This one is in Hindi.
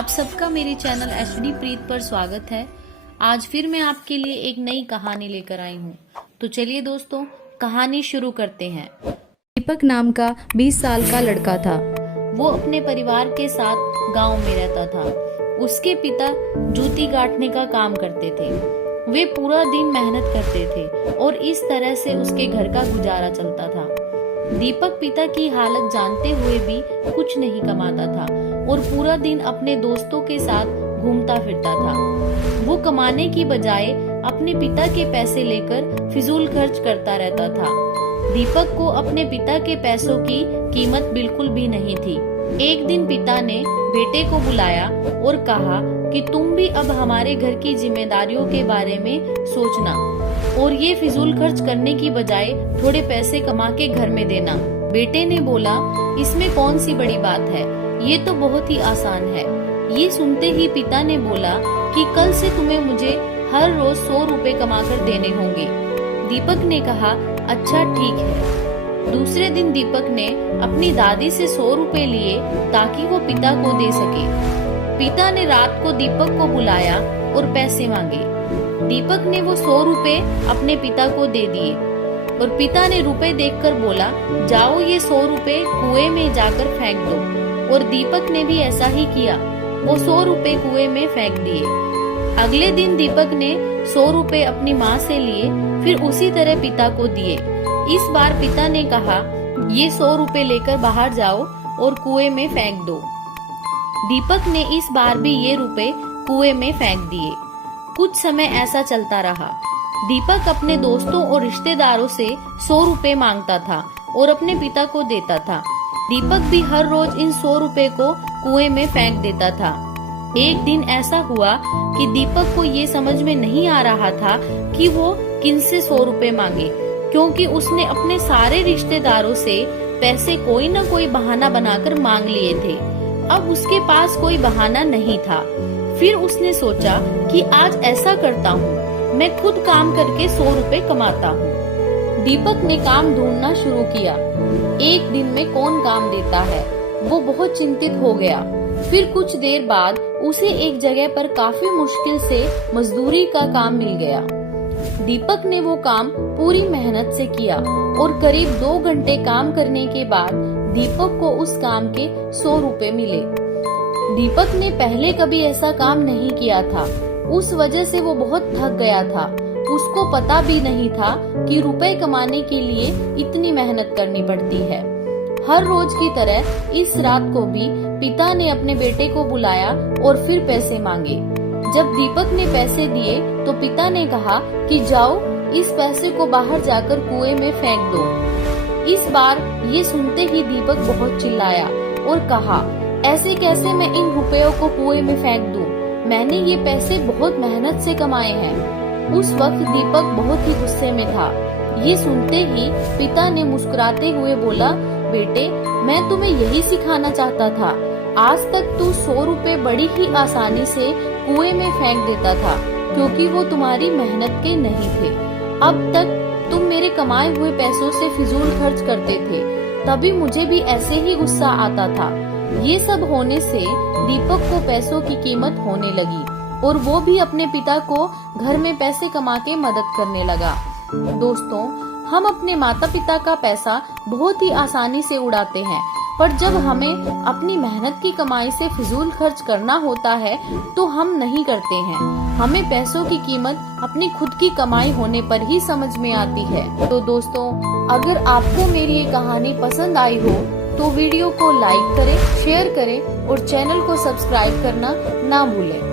आप सबका मेरे चैनल एचडी प्रीत पर स्वागत है। आज फिर मैं आपके लिए एक नई कहानी लेकर आई हूँ। तो चलिए दोस्तों, कहानी शुरू करते हैं। दीपक नाम का 20 साल का लड़का था। वो अपने परिवार के साथ गांव में रहता था। उसके पिता जूती काटने का काम करते थे। वे पूरा दिन मेहनत करते थे और इस तरह से उसके घर का गुजारा चलता था। दीपक पिता की हालत जानते हुए भी कुछ नहीं कमाता था और पूरा दिन अपने दोस्तों के साथ घूमता फिरता था। वो कमाने की बजाय अपने पिता के पैसे लेकर फिजूल खर्च करता रहता था। दीपक को अपने पिता के पैसों की कीमत बिल्कुल भी नहीं थी। एक दिन पिता ने बेटे को बुलाया और कहा कि तुम भी अब हमारे घर की जिम्मेदारियों के बारे में सोचना और ये फिजूल खर्च करने की बजाय थोड़े पैसे कमा के घर में देना। बेटे ने बोला, इसमें कौन सी बड़ी बात है, ये तो बहुत ही आसान है। ये सुनते ही पिता ने बोला कि कल से तुम्हें मुझे हर रोज 100 रुपए कमाकर देने होंगे। दीपक ने कहा, अच्छा ठीक है। दूसरे दिन दीपक ने अपनी दादी से 100 रुपए लिए ताकि वो पिता को दे सके। पिता ने रात को दीपक को बुलाया और पैसे मांगे। दीपक ने वो 100 रुपए अपने पिता को दे दिए और पिता ने रुपए देखकर बोला, जाओ ये 100 रुपए कुएं में जाकर फेंक दो। और दीपक ने भी ऐसा ही किया। वो 100 रुपए कुएं में फेंक दिए। अगले दिन दीपक ने 100 रुपए अपनी माँ से लिए, फिर उसी तरह पिता को दिए। इस बार पिता ने कहा, ये 100 रुपए लेकर बाहर जाओ और कुएं में फेंक दो। दीपक ने इस बार भी ये रुपए कुएं में फेंक दिए। कुछ समय ऐसा चलता रहा। दीपक अपने दोस्तों और रिश्तेदारों से 100 रुपए मांगता था और अपने पिता को देता था। दीपक भी हर रोज इन 100 रुपए को कुएं में फेंक देता था। एक दिन ऐसा हुआ कि दीपक को ये समझ में नहीं आ रहा था कि वो किनसे 100 रुपए मांगे, क्योंकि उसने अपने सारे रिश्तेदारों से पैसे कोई न कोई बहाना बनाकर मांग लिए थे। अब उसके पास कोई बहाना नहीं था। फिर उसने सोचा कि आज ऐसा करता हूँ, मैं खुद काम करके 100 रुपए कमाता हूँ। दीपक ने काम ढूंढना शुरू किया। एक दिन में कौन काम देता है, वो बहुत चिंतित हो गया। फिर कुछ देर बाद उसे एक जगह पर काफी मुश्किल से मजदूरी का काम मिल गया। दीपक ने वो काम पूरी मेहनत से किया और करीब 2 घंटे काम करने के बाद दीपक को उस काम के 100 रुपए मिले। दीपक ने पहले कभी ऐसा काम नहीं किया था। उस वजह से वो बहुत थक गया था। उसको पता भी नहीं था कि रुपए कमाने के लिए इतनी मेहनत करनी पड़ती है। हर रोज की तरह इस रात को भी पिता ने अपने बेटे को बुलाया और फिर पैसे मांगे। जब दीपक ने पैसे दिए तो पिता ने कहा कि जाओ इस पैसे को बाहर जाकर कुएं में फेंक दो। इस बार ये सुनते ही दीपक बहुत चिल्लाया और कहा, ऐसे कैसे मैं इन रुपयों को कुएं में फेंक दूं? मैंने ये पैसे बहुत मेहनत से कमाए हैं। उस वक्त दीपक बहुत ही गुस्से में था। ये सुनते ही पिता ने मुस्कुराते हुए बोला, बेटे मैं तुम्हें यही सिखाना चाहता था। आज तक तू 100 रुपए बड़ी ही आसानी से कुएं में फेंक देता था, क्योंकि वो तुम्हारी मेहनत के नहीं थे। अब तक तुम मेरे कमाए हुए पैसों से फिजूल खर्च करते थे, तभी मुझे भी ऐसे ही गुस्सा आता था। ये सब होने से दीपक को पैसों की कीमत होने लगी और वो भी अपने पिता को घर में पैसे कमा के मदद करने लगा। दोस्तों, हम अपने माता पिता का पैसा बहुत ही आसानी से उड़ाते हैं, पर जब हमें अपनी मेहनत की कमाई से फिजूल खर्च करना होता है तो हम नहीं करते हैं। हमें पैसों की कीमत अपनी खुद की कमाई होने पर ही समझ में आती है। तो दोस्तों, अगर आपको मेरी ये कहानी पसंद आई हो तो वीडियो को लाइक करें, शेयर करें और चैनल को सब्सक्राइब करना ना भूलें।